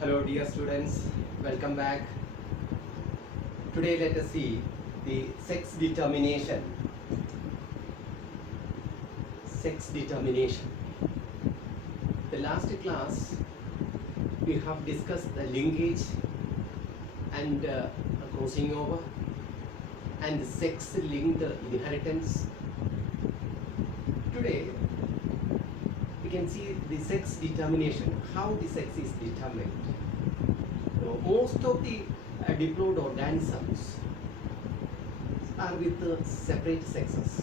Hello dear students, welcome back. Today let us see the sex determination. Sex determination. The last class we have discussed the linkage and crossing over and sex linked inheritance. Today we can see the sex determination, how the sex is determined. Most of the diploid organisms are with separate sexes.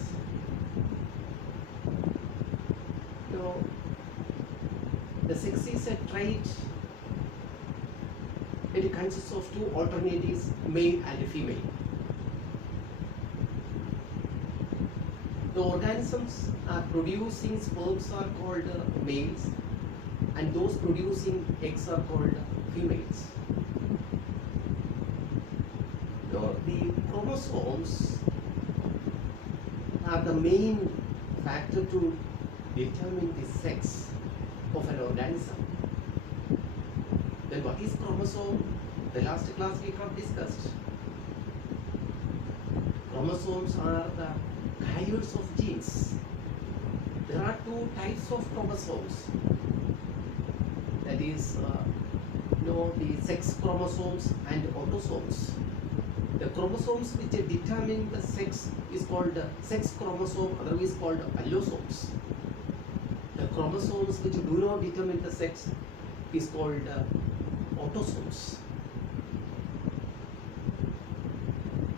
The sex is a trait. It consists of two alternatives, male and female. The organisms are producing sperms are called males, and those producing eggs are called females. The chromosomes are the main factor to determine the sex of an organism. Then what is chromosome? The last class we have discussed. Chromosomes are the carriers of genes. There are two types of chromosomes. That is, the sex chromosomes and autosomes. The chromosomes which determine the sex is called sex chromosome, otherwise called allosomes. The chromosomes which do not determine the sex is called autosomes.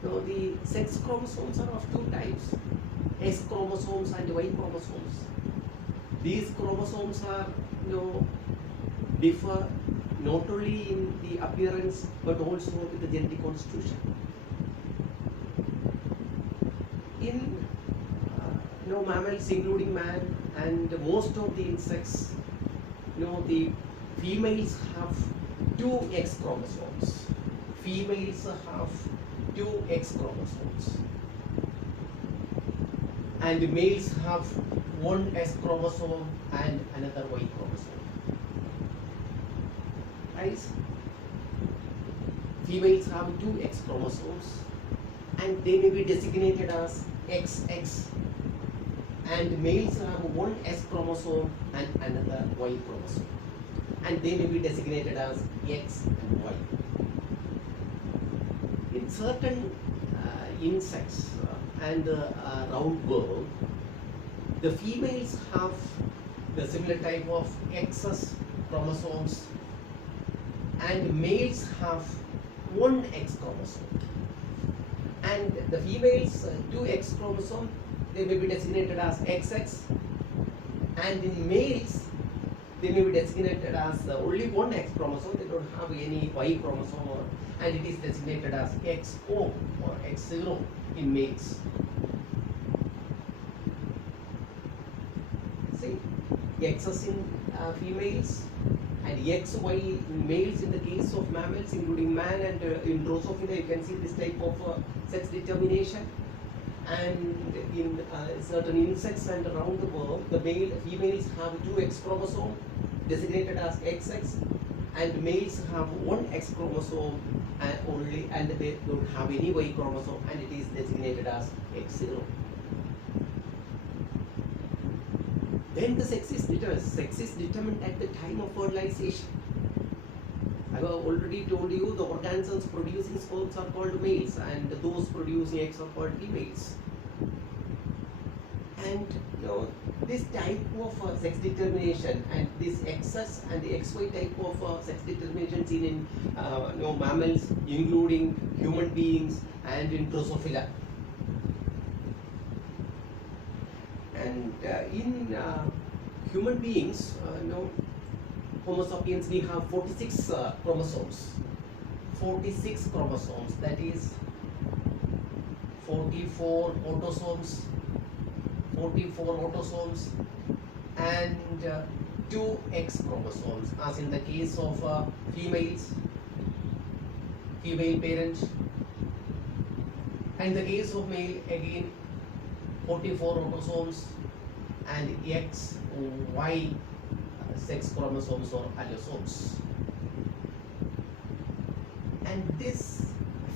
Now the sex chromosomes are of two types, X chromosomes and Y chromosomes. These chromosomes are differ not only in the appearance but also with the genetic constitution. In mammals including man and most of the insects, the females have two X chromosomes. Females have two X chromosomes. And males have one S chromosome and another Y chromosome. Right? Females have two X chromosomes and they may be designated as XX, and males have one S chromosome and another Y chromosome, and they may be designated as X and Y. In certain insects and roundworm, the females have the similar type of XS chromosomes and males have one X chromosome. And the females, two X chromosome, they may be designated as XX, and in males, they may be designated as only one X chromosome, they don't have any Y chromosome, and it is designated as XO or X0 in males. See, XS in females and XY in males in the case of mammals, including man, and in Drosophila you can see this type of sex determination. And in certain insects and around the world, the females have two X chromosome designated as XX, and males have one X chromosome and they don't have any Y chromosome, and it is designated as X0. Then the sex is determined. Sex is determined at the time of fertilization. I have already told you the organisms producing sperms are called males, and those producing eggs are called females. And this type of sex determination and this XS and the XY type of sex determination seen in mammals, including human beings, and in Drosophila. And in human beings, Homo sapiens, we have 46 chromosomes. 46 chromosomes, that is 44 autosomes, and 2 X chromosomes, as in the case of females, female parent, and in the case of male, again 44 autosomes and X, Y sex chromosomes or allosomes. And this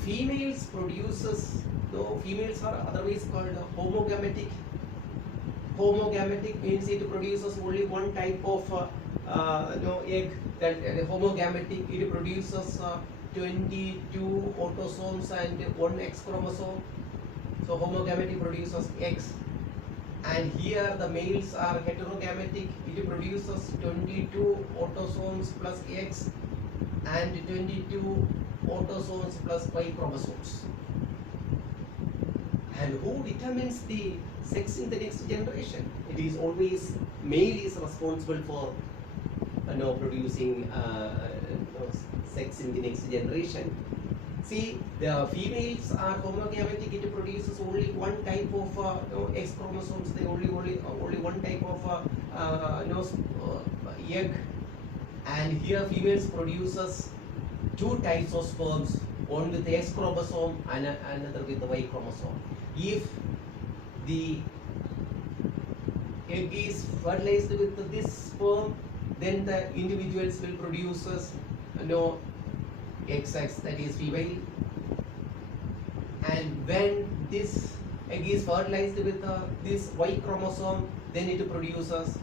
females produces, though females are otherwise called homogametic. Homogametic means it produces only one type of egg. That homogametic, it produces 22 autosomes and one X chromosome. So homogametic produces X. And here the males are heterogametic, it produces 22 autosomes plus X and 22 autosomes plus Y chromosomes. And who determines the sex in the next generation? It is always male is responsible for producing sex in the next generation. See, the females are homogametic, it produces only one type of X chromosomes, they only one type of egg. And here females produces two types of sperms, one with the X chromosome and another with the Y chromosome. If the egg is fertilized with this sperm, then the individuals will produce XX, that is female. And when this egg is fertilized with this Y chromosome, then it produces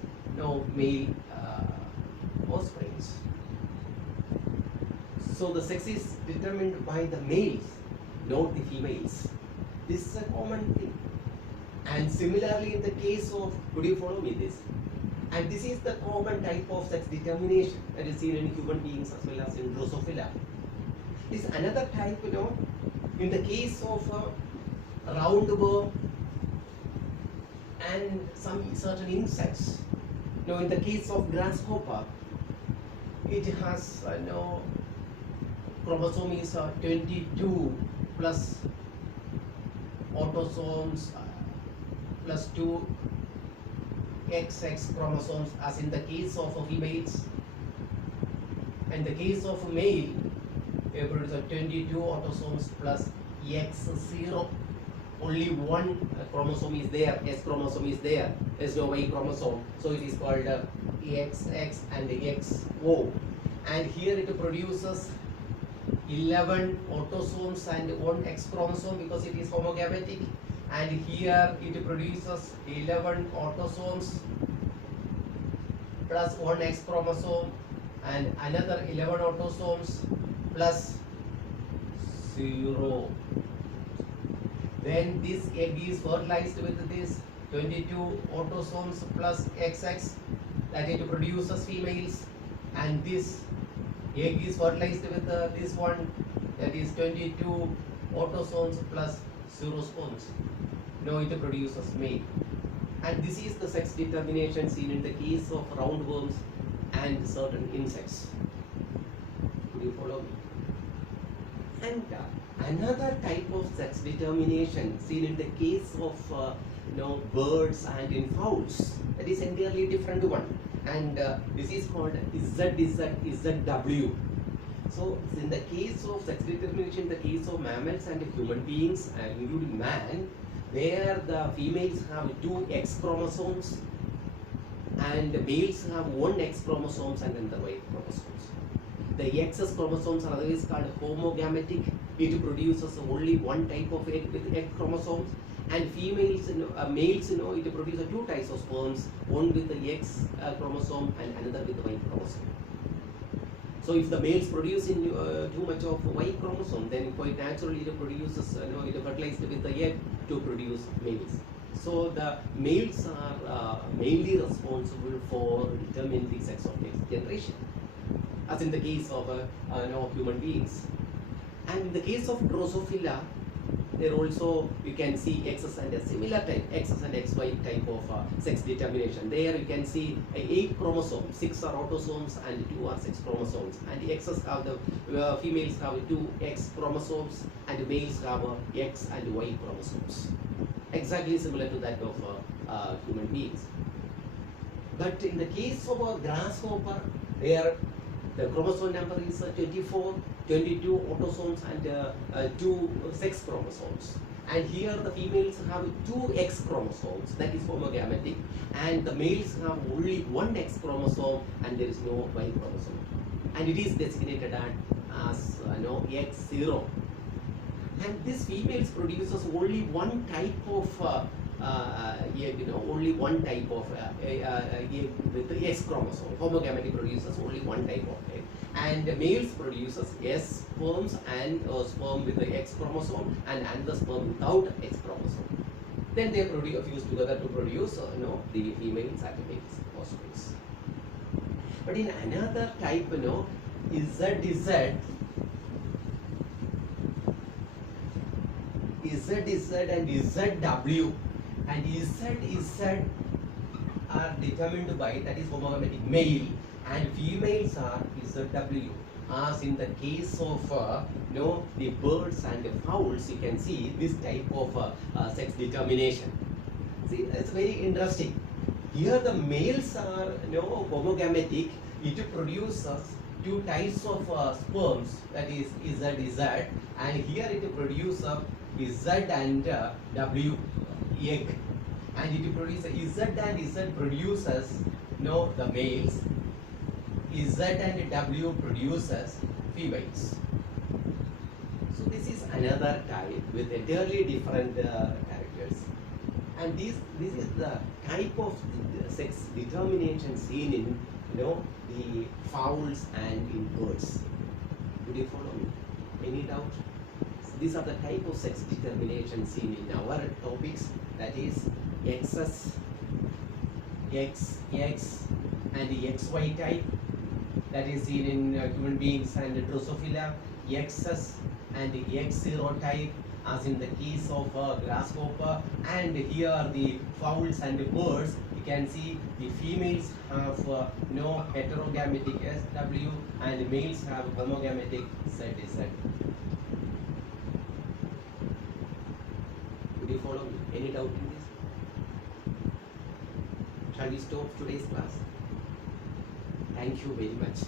male offsprings. So the sex is determined by the males, not the females. This is a common thing. And similarly in the case of, could you follow me this? And this is the common type of sex determination that is seen in human beings as well as in Drosophila. This another type, in the case of roundworm and some certain insects. In the case of grasshopper, it has chromosome is 22 plus autosomes plus 2 XX chromosomes, as in the case of females. In the case of male, it produces 22 autosomes plus X0. Only one chromosome is there, S chromosome is there, there's no Y chromosome. So it is called XX and XO. And here it produces 11 autosomes and one X chromosome because it is homogametic. And here it produces 11 autosomes plus one X chromosome and another 11 autosomes plus 0. When this egg is fertilized with this 22 autosomes plus XX, that it produces females, and this egg is fertilized with this one, that is 22 autosomes plus 0 sperms. Now it produces male. And this is the sex determination seen in the case of roundworms and certain insects. Could you follow me? And another type of sex determination seen in the case of birds and in fowls, that is entirely different one. And this is called ZW. So in the case of sex determination, the case of mammals and human beings, including man, where the females have 2 X chromosomes and the males have 1 X chromosomes and then the Y chromosomes. The XS chromosomes are otherwise called homogametic. It produces only one type of egg with X chromosomes. And females, males, it produces 2 types of sperms, one with the X chromosome and another with the Y chromosome. So if the males produce too much of Y chromosome, then quite naturally it produces, it fertilized with the egg to produce males. So the males are mainly responsible for determining the sex of next generation, as in the case of human beings. And in the case of Drosophila, there also you can see XS and a similar type, XS and XY type of sex determination. There you can see 8 chromosomes, 6 are autosomes and 2 are sex chromosomes. And the XS have the females have 2 X chromosomes and males have X and Y chromosomes. Exactly similar to that of human beings. But in the case of a grasshopper, where the chromosome number is 24, 22 autosomes and 2 sex chromosomes. And here the females have 2 X chromosomes, that is homogametic, and the males have only 1 X chromosome and there is no Y chromosome. And it is designated as as X0, and this females produces only one type of egg, only one type of egg with the X chromosome. Homogamety produces only one type of egg, and the males produces S sperms and sperm with the X chromosome and the sperm without X chromosome. Then they fuse together to produce the females and the males offsprings. But in another type, ZZ and ZW, and ZZ are determined by, that is homogametic male, and females are ZW. As in the case of the birds and the fowls, you can see this type of sex determination. See, it's very interesting. Here the males are homogametic. It produces two types of sperms, that is Z, and here it produces Z and W egg, and it produces Z and Z produces the males, Z and W produces females. So this is another type with entirely different characters, and this is the type of sex determination seen in the fowls and in birds. Could you follow me? Any doubt? So these are the type of sex determination seen in our topics, that is XS, XX, and the XY type, that is seen in human beings and Drosophila, XS and the X0 type, as in the case of grasshopper, and here the fowls and the birds. You can see the females have heterogametic SW, and the males have homogametic ZZ. Would you follow me? Any doubt in this? Shall we stop today's class? Thank you very much.